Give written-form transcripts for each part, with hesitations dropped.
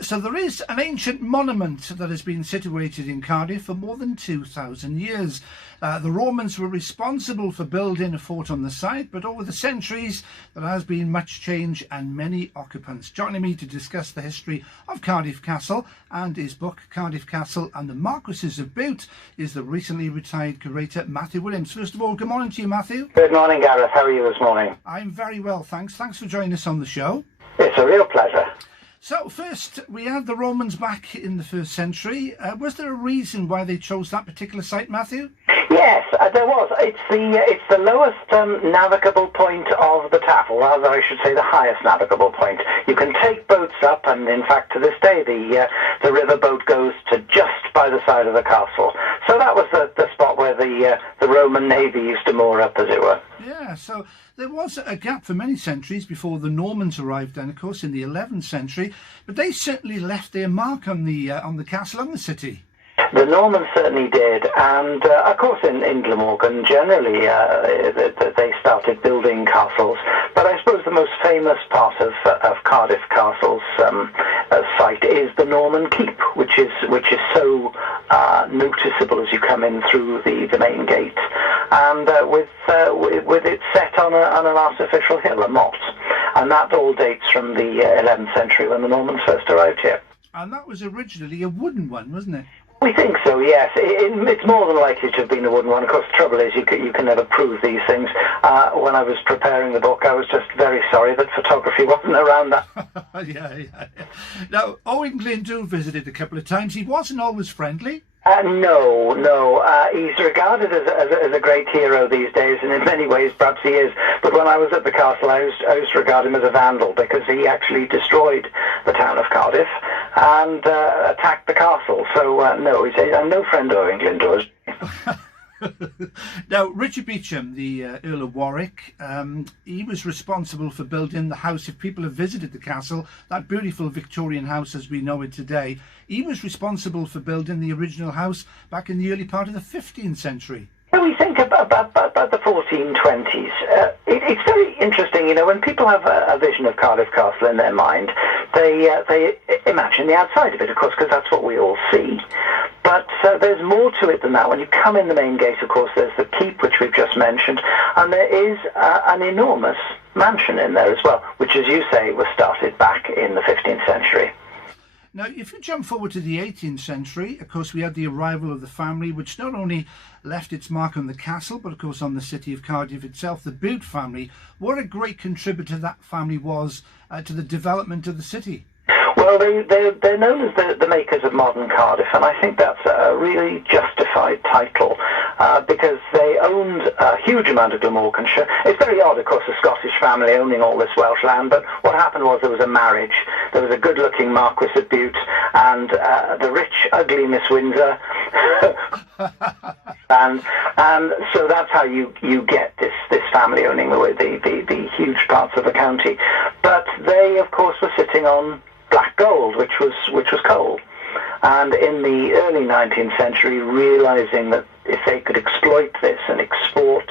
So there is an ancient monument that has been situated in Cardiff for more than 2,000 years. The Romans were responsible for building a fort on the site, but over the centuries there has been much change and many occupants. Joining me to discuss the history of Cardiff Castle and his book Cardiff Castle and the Marquesses of Bute is the recently retired curator Matthew Williams. First of all, good morning to you, Matthew. Good morning, Gareth. How are you this morning? I'm very well, thanks. Thanks for joining us on the show. It's a real pleasure. So first, we had the Romans back in the 1st century. Was there a reason why they chose that particular site, Matthew? Yes, there was. It's the lowest navigable point of the Taff, or rather I should say the highest navigable point. You can take boats up, and in fact to this day the river boat goes to just by the side of the castle. So that was the spot where the Roman navy used to moor up, as it were. Yeah, so there was a gap for many centuries before the Normans arrived, and of course in the 11th century, but they certainly left their mark on the castle and the city. The Normans certainly did, and of course in Glamorgan generally they started building castles. But I suppose the most famous part of Cardiff Castle's site is the Norman Keep, which is so noticeable as you come in through the main gate, and with it set on an artificial hill, a motte, and that all dates from the 11th century when the Normans first arrived here. And that was originally a wooden one, wasn't it? We think so, yes. It's more than likely to have been a wooden one. Of course, the trouble is you can never prove these things. When I was preparing the book, I was just very sorry that photography wasn't around that. Yeah. Now, Owen Glyndŵr visited a couple of times. He wasn't always friendly. No. He's regarded as a great hero these days, and in many ways perhaps he is. But when I was at the castle, I used to regard him as a vandal, because he actually destroyed the town of Cardiff and attacked the castle. So no, I'm no friend of Owen Glyndŵr's. Now, Richard Beauchamp, the Earl of Warwick, he was responsible for building the house. If people have visited the castle, that beautiful Victorian house as we know it today, he was responsible for building the original house back in the early part of the 15th century. When we think about the 1420s, it's very interesting, when people have a vision of Cardiff Castle in their mind, they imagine the outside of it, of course, because that's what we all see. But there's more to it than that. When you come in the main gate, of course, there's the keep, which we've just mentioned, and there is an enormous mansion in there as well, which, as you say, was started back in the 15th century. Now, if you jump forward to the 18th century, of course, we had the arrival of the family, which not only left its mark on the castle, but of course on the city of Cardiff itself. The Bute family, what a great contributor that family was to the development of the city. Well, they're known as the makers of modern Cardiff, and I think that's a really justified title, because they owned a huge amount of Glamorganshire. It's very odd, of course, a Scottish family owning all this Welsh land, but what happened was there was a marriage. There was a good-looking Marquess of Bute and the rich, ugly Miss Windsor, and so that's how you get this family owning the huge parts of the county. But they, of course, were sitting on black gold, which was coal. And in the early 19th century, realizing that if they could exploit this and export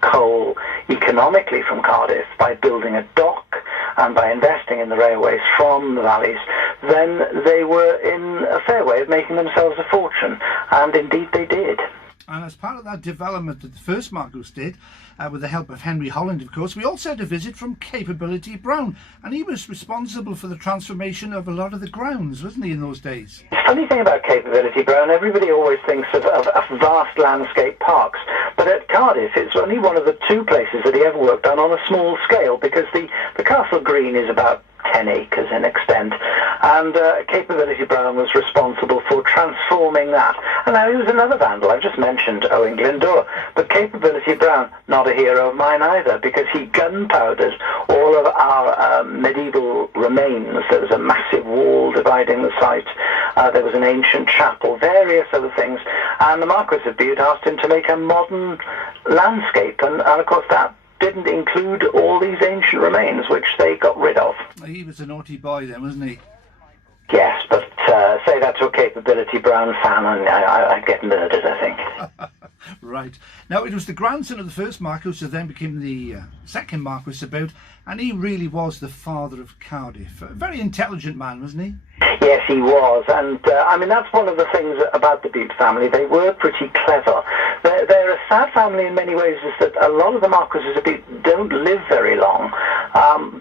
coal economically from Cardiff by building a dock and by investing in the railways from the valleys, then they were in a fair way of making themselves a fortune. And indeed they did. And as part of that development that the first Marquess did, with the help of Henry Holland, of course, we also had a visit from Capability Brown, and he was responsible for the transformation of a lot of the grounds, wasn't he, in those days? The funny thing about Capability Brown, everybody always thinks of vast landscape parks, but at Cardiff it's only one of the 2 places that he ever worked on a small scale, because the Castle Green is about 10 acres in extent, and Capability Brown was responsible for transforming that. And now he was another vandal. I've just mentioned Owen Glyndŵr, but Capability Brown, not a hero of mine either, because he gunpowdered all of our medieval remains. There was a massive wall dividing the site, there was an ancient chapel, various other things, and the Marquess of Bute asked him to make a modern landscape, and of course that didn't include all these ancient remains, which they got rid of. He was a naughty boy then, wasn't he? Yes, but say that to a Capability Brown fan and I'd get murdered, I think. Right. Now, it was the grandson of the first Marquess who then became the second Marquess of Bute, and he really was the father of Cardiff. A very intelligent man, wasn't he? Yes, he was, and I mean, that's one of the things about the Bute family. They were pretty clever. They're a sad family in many ways, is that a lot of the Marquesses of Bute don't live very long,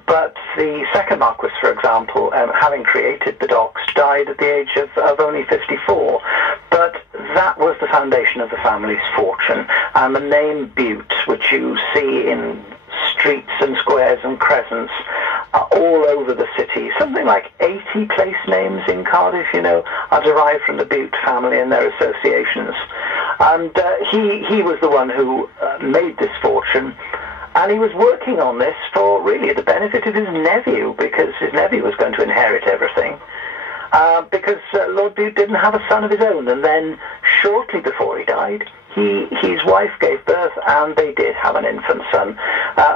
but the second Marquess, for example, having created the docks, died at the age of only 54, but that was the foundation of the family's fortune, and the name Bute, which you see in streets and squares and crescents all over the city. Something like 80 place names in Cardiff, are derived from the Bute family and their associations. And he was the one who made this fortune, and he was working on this for really the benefit of his nephew, because his nephew was going to inherit everything. Because Lord Bute didn't have a son of his own, and then shortly before he died, his wife gave birth, and they did have an infant son,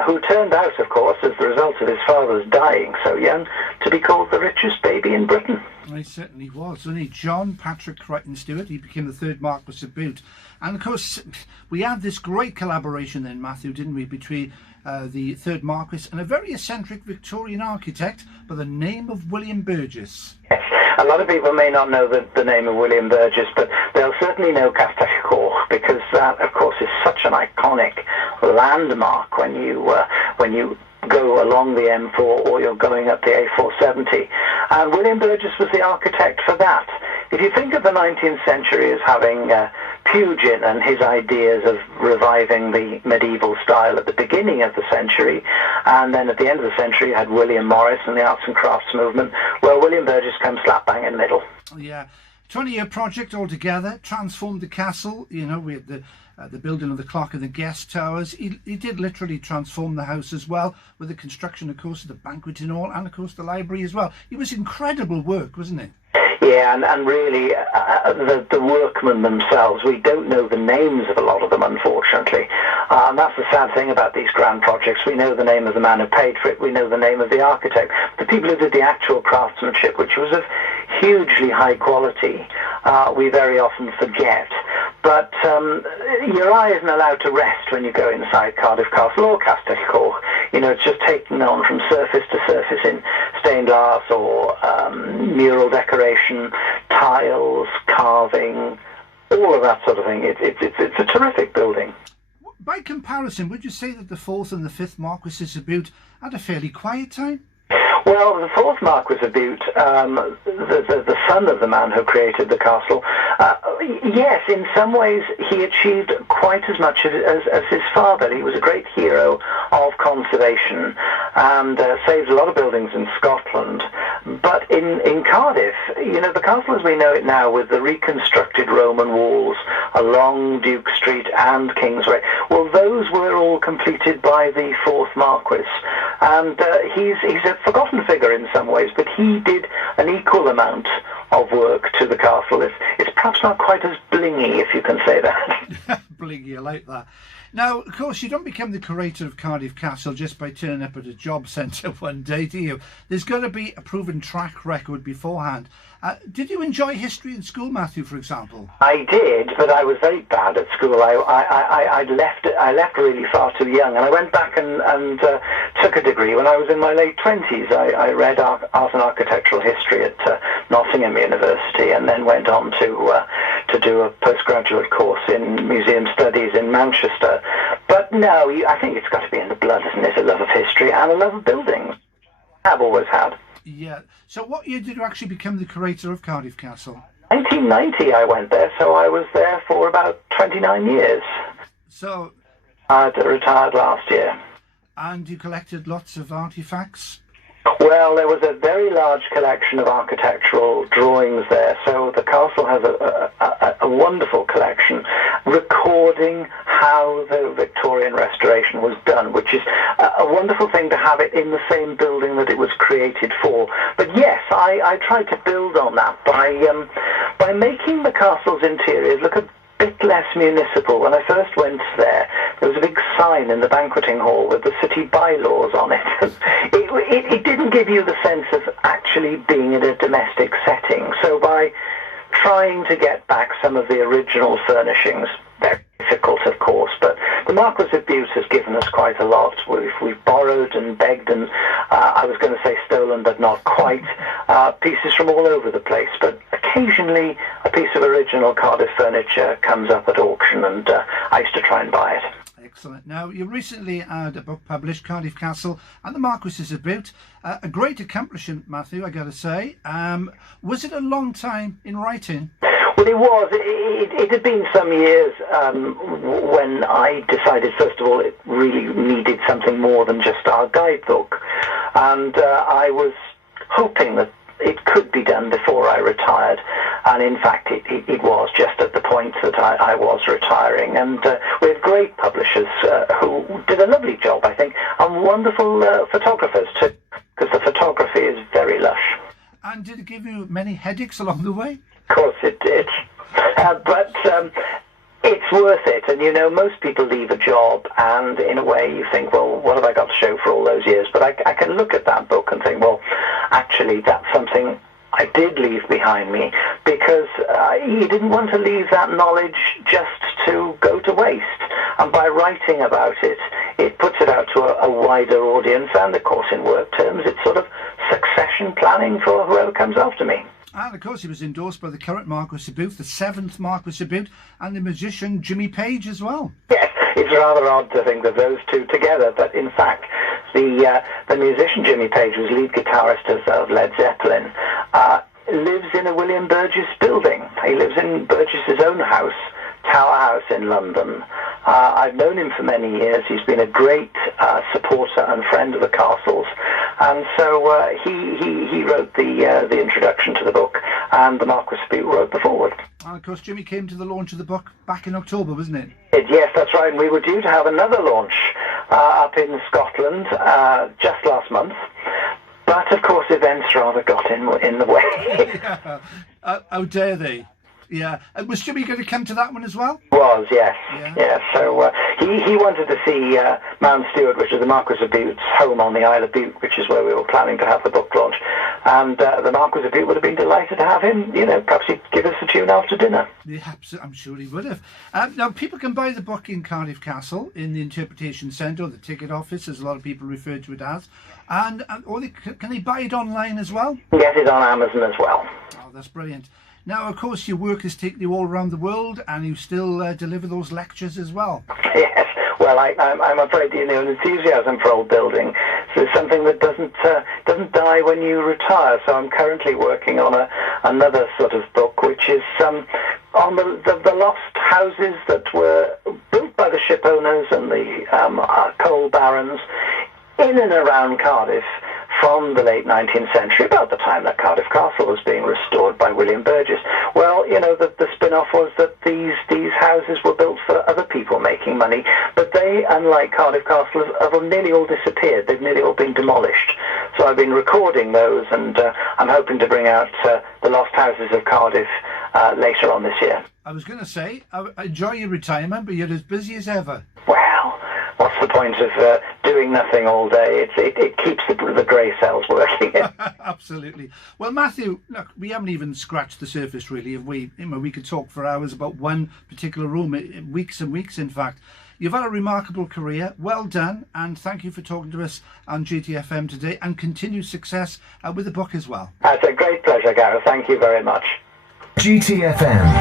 who turned out, of course, as the result of his father's dying so young, to be called the richest baby in Britain. He certainly was, wasn't he? John Patrick Crichton-Stuart. He became the third Marquess of Bute. And, of course, we had this great collaboration then, Matthew, didn't we, between the third Marquess and a very eccentric Victorian architect by the name of William Burges. Yes. A lot of people may not know the name of William Burges, but they'll certainly know Castell because that, of course, is such an iconic landmark when you go along the M4 or you're going up the A470. And William Burges was the architect for that. If you think of the 19th century as having Pugin and his ideas of reviving the medieval style at the beginning of the century, and then at the end of the century you had William Morris and the arts and crafts movement, well, William Burges comes slap bang in the middle. Yeah, 20-year project altogether, transformed the castle. We had the building of the clock and the guest towers. He did literally transform the house as well, with the construction, of course, of the banqueting hall and, of course, the library as well. It was incredible work, wasn't it? Yeah, and really, the workmen themselves, we don't know the names of a lot of them, unfortunately. And that's the sad thing about these grand projects. We know the name of the man who paid for it, we know the name of the architect. The people who did the actual craftsmanship, which was of hugely high quality, we very often forget. But your eye isn't allowed to rest when you go inside Cardiff Castle or Castell. It's just taking on from surface to surface in stained glass or mural decoration, tiles, carving, all of that sort of thing. It's a terrific building. By comparison, would you say that the fourth and the fifth Marquesses of Bute had a fairly quiet time? Well, the fourth Marquess of Bute, the son of the man who created the castle, yes, in some ways he achieved quite as much as his father. He was a great hero of conservation and saved a lot of buildings in Scotland. But in Cardiff, the castle as we know it now, with the reconstructed Roman walls along Duke Street and Kingsway, well, those were all completed by the fourth Marquess. And he's a forgotten figure in some ways, but he did an equal amount of work to the castle. It's perhaps not quite as blingy, if you can say that. Blingy, I like that. Now, of course, you don't become the curator of Cardiff Castle just by turning up at a job centre one day, do you? There's got to be a proven track record beforehand. Did you enjoy history in school, Matthew, for example? I did, but I was very bad at school. I left really far too young, and I went back and took a degree when I was in my late 20s. I read art and architectural history at Nottingham University, and then went on to do a postgraduate course in museum studies in Manchester. But no, I think it's got to be in the blood, isn't it? A love of history and a love of buildings. I've always had. Yeah. So what year did you actually become the curator of Cardiff Castle? 1990 I went there, so I was there for about 29 years. So... I retired last year. And you collected lots of artefacts? Well, there was a very large collection of architectural drawings there, so the castle has a wonderful collection recording how the Victorian restoration was done, which is a wonderful thing to have it in the same building that it was created for. But yes, I tried to build on that by making the castle's interiors look a bit less municipal. When I first went there was a big sign in the banqueting hall with the city bylaws on it. It didn't give you the sense of actually being in a domestic setting. So by trying to get back some of the original furnishings, very difficult. built, of course, but the Marquess of Bute has given us quite a lot. We've borrowed and begged and, I was going to say stolen, but not quite, pieces from all over the place. But occasionally a piece of original Cardiff furniture comes up at auction, and I used to try and buy it. Excellent. Now, you recently had a book published, Cardiff Castle and the Marquesses of Bute. A great accomplishment, Matthew, I got to say. Was it a long time in writing? Well, it was. It had been some years when I decided, first of all, it really needed something more than just our guidebook. And I was hoping that it could be done before I retired. And in fact, it was just at the point that I was retiring. And we had great publishers who did a lovely job, I think, and wonderful photographers too, because the photography is very lush. And did it give you many headaches along the way? Of course it did. But it's worth it. And, you know, most people leave a job and in a way you think, well, what have I got to show for all those years? But I can look at that book and think, well, actually, that's something I did leave behind me, because you didn't want to leave that knowledge just to go to waste. And by writing about it, it puts it out to a wider audience, and of course in work terms, it's sort of succession planning for whoever comes after me. And of course he was endorsed by the current Marquess of Bute, the 7th Marquess of Bute, and the musician Jimmy Page as well. Yes, it's rather odd to think of those two together, but in fact the musician Jimmy Page, was lead guitarist of Led Zeppelin, lives in a William Burges building. He lives in Burges' own house, Tower House in London. I've known him for many years. He's been a great supporter and friend of the Castles, and so he wrote the introduction to the book, and the Marquess of Bute wrote the foreword. And of course Jimmy came to the launch of the book back in October, wasn't it? Yes, that's right, and we were due to have another launch up in Scotland just last month. But of course events rather got in the way. Yeah. How dare they? Yeah. Was Jimmy going to come to that one as well? Was, yes. Yeah. Yes. So he wanted to see Mount Stewart, which is the Marquess of Bute's home on the Isle of Bute, which is where we were planning to have the book launch. And the Marquess of Bute would have been delighted to have him. You know, perhaps he'd give us a tune after dinner. Yeah, I'm sure he would have. Now, people can buy the book in Cardiff Castle, in the Interpretation Centre, or the ticket office, as a lot of people refer to it as. And or can they buy it online as well? Get it on Amazon as well. Oh, that's brilliant. Now, of course, your work has taken you all around the world, and you still deliver those lectures as well. Yes. Well, I'm afraid, you know, enthusiasm for old building is something that doesn't die when you retire. So I'm currently working on another sort of book, which is on the lost houses that were built by the ship owners and the coal barons in and around Cardiff from the late 19th century, about the time that Cardiff Castle was being restored by William Burges. Well, you know, the spin-off was that these houses were built for other people making money, but they, unlike Cardiff Castle, have nearly all disappeared. They've nearly all been demolished. So I've been recording those, and I'm hoping to bring out the Lost Houses of Cardiff later on this year. I was going to say, I enjoy your retirement, but you're as busy as ever. Well, what's the point of doing nothing all day? It keeps the grey cells working. Absolutely. Well, Matthew, look, we haven't even scratched the surface, really. If we could talk for hours about one particular room, weeks and weeks, in fact. You've had a remarkable career. Well done, and thank you for talking to us on GTFM today, and continued success with the book as well. It's a great pleasure, Gareth. Thank you very much. GTFM.